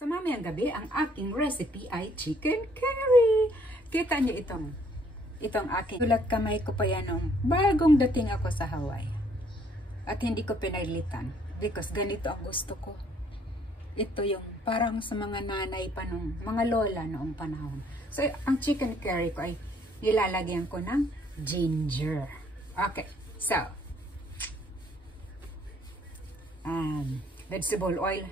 Sa mamayang gabi, ang aking recipe ay chicken curry. Kita niyo itong aking sulat kamay ko pa yan nung bagong dating ako sa Hawaii. At hindi ko pinalitan because ganito ang gusto ko. Ito yung parang sa mga nanay pa nung mga lola noong panahon. So, ang chicken curry ko ay nilalagyan ko ng ginger. Okay, so vegetable oil,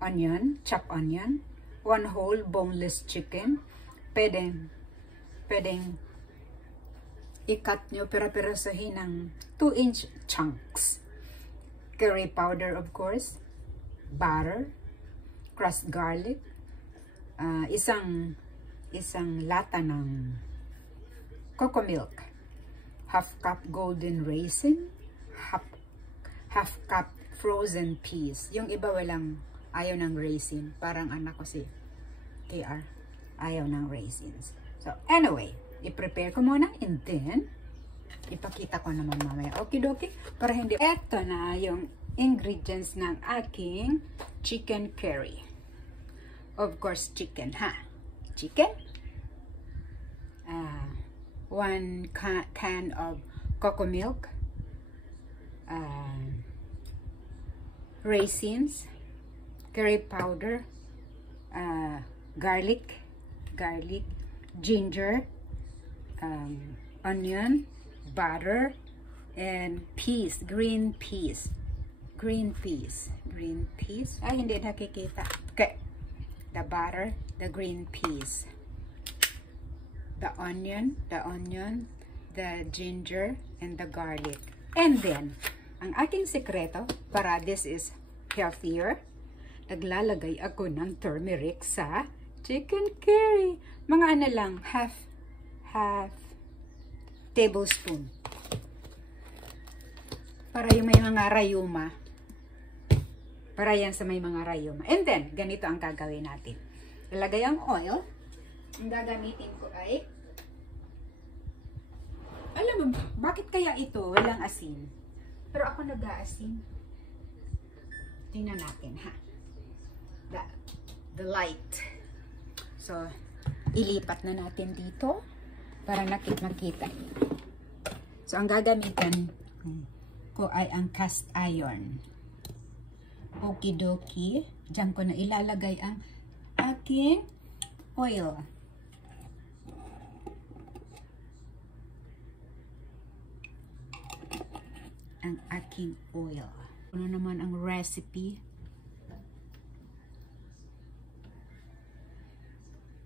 onion, chopped onion, 1 whole boneless chicken. Pwedeng i-cut nyo pera-perasahin ng 2-inch chunks. Curry powder, of course, butter, crushed garlic, isang lata ng cocoa milk, half cup golden raisin, half cup frozen peas. Yung iba ayaw ng raisin. Parang anak ko si KR, ayaw ng raisins. So anyway, i-prepare ko muna and then ipakita ko naman mamaya. Okidoki, para hindi. Eto na yung ingredients ng aking chicken curry. Of course, chicken, ha? Chicken. 1 can of cocoa milk. Raisins, curry powder, garlic, ginger, onion, butter, and peas, green peas. Ay, hindi nakikita. Okay. The butter, the green peas, the onion, the ginger, and the garlic. And then, ang aking sekreto, para this is healthier, naglalagay ako ng turmeric sa chicken curry. Mga lang, half tablespoon. Para yung may mga rayuma. Para yan sa may mga rayuma. And then, ganito ang gagawin natin. Ilagay ang oil. Ang gagamitin ko ay, alam mo, bakit kaya ito walang asin? Pero ako nag-aasin. Tingnan natin, ha? The light. So, ilipat na natin dito para makita. So, ang gagamitan ko ay ang cast iron. Okidoki. Diyan ko na ilalagay ang aking oil. Ang aking oil. Ano naman ang recipe?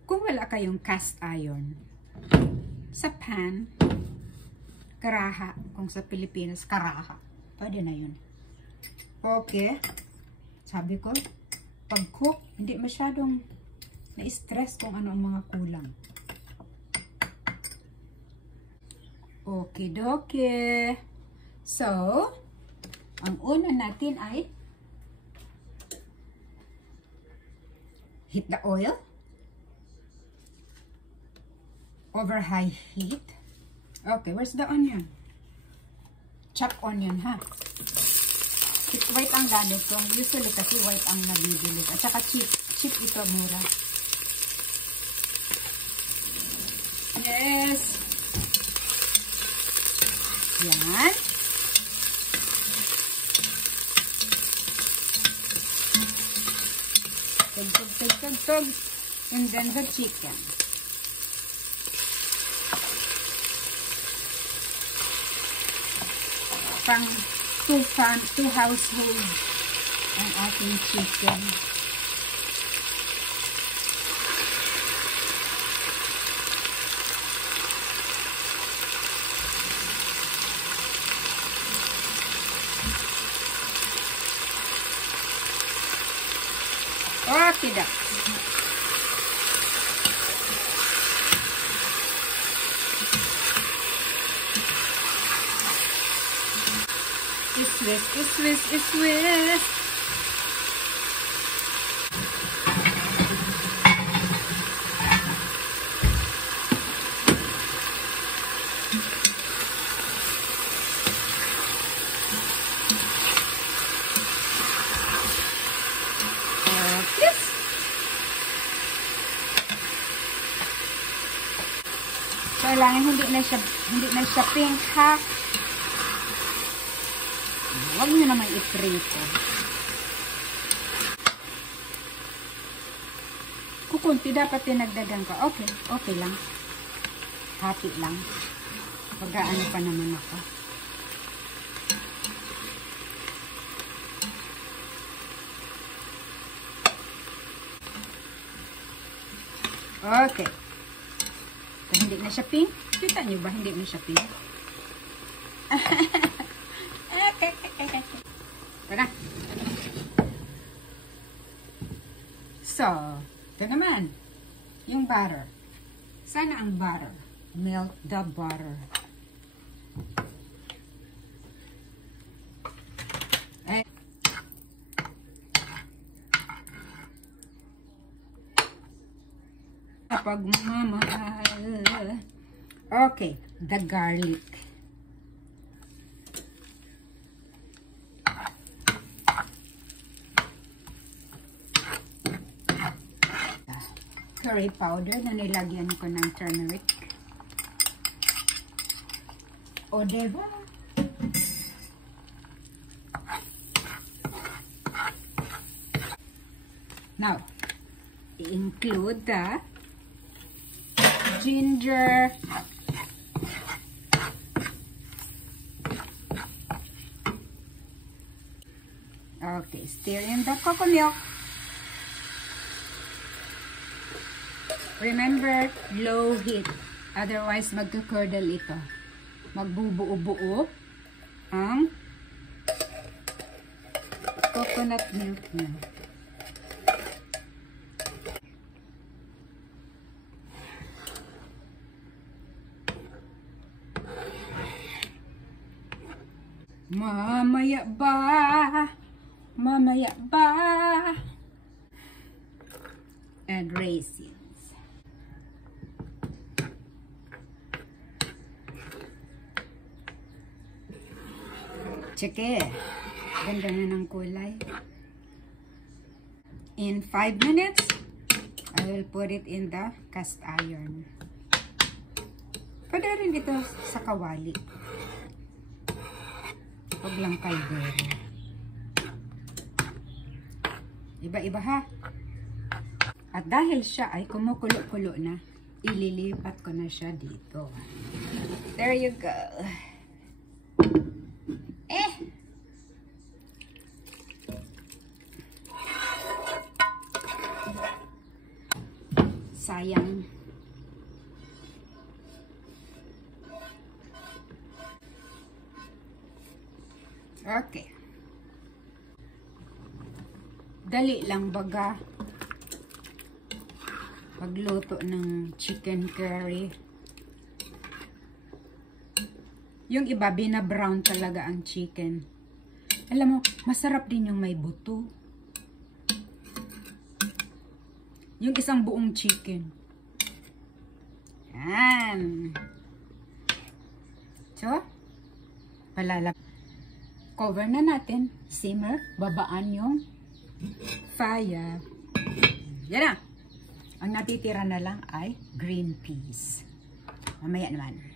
Kung wala kayong cast iron, sa pan, karaha. Kung sa Pilipinas, karaha. Pwede na yun. Okay. Sabi ko, pag-cook, hindi masyadong na-stress kung ano ang mga kulang. Okidoki. So, ang una natin ay heat the oil over high heat. Okay, where's the onion? Chopped onion, ha? White ang gamit ko. Usually kasi white ang nabibili. At saka cheap ito, mura. Yes! Yan. Tug. And then the chicken. Pang two household ang ating chicken. Okay da. Iswis. Kailangan hindi na siya pink, ha? Huwag nyo naman iprito. Kukunti dapat tinagdagan ko. Okay, okay lang. Happy lang. Pag-aano pa naman ako. Okay. So, hindi na siya pink. Kita nyo ba? Hindi na siya pink. Tara. So, ito naman. Yung butter. Sana ang butter. Melt the butter. Pagmamahal. Okay, the garlic. Curry powder na nilagyan ko ng turmeric. O, diba? Now, include the ginger, okay, stir in the cocoa milk. Remember, low heat, otherwise magkakurdle ito. Magbubuo-buo ang coconut milk niya. Mamaya ba? Mamaya ba? And raisins. Tseke. Ganda na ng kulay. In 5 minutes, I will put it in the cast iron. Pwede rin dito sa kawali. Huwag lang kaldero. Iba-iba, ha? At dahil siya ay kumukulo-kulo na, ililipat ko na siya dito. There you go. Sayang. Okay. Dali lang baga pagluto ng chicken curry. Yung iba, bina-brown talaga ang chicken. Alam mo, masarap din yung may buto. Yung isang buong chicken. Yan. So, palalap. Cover na natin. Simmer. Babaan yung fire. Yan na. Ang natitira na lang ay green peas. Mamaya naman.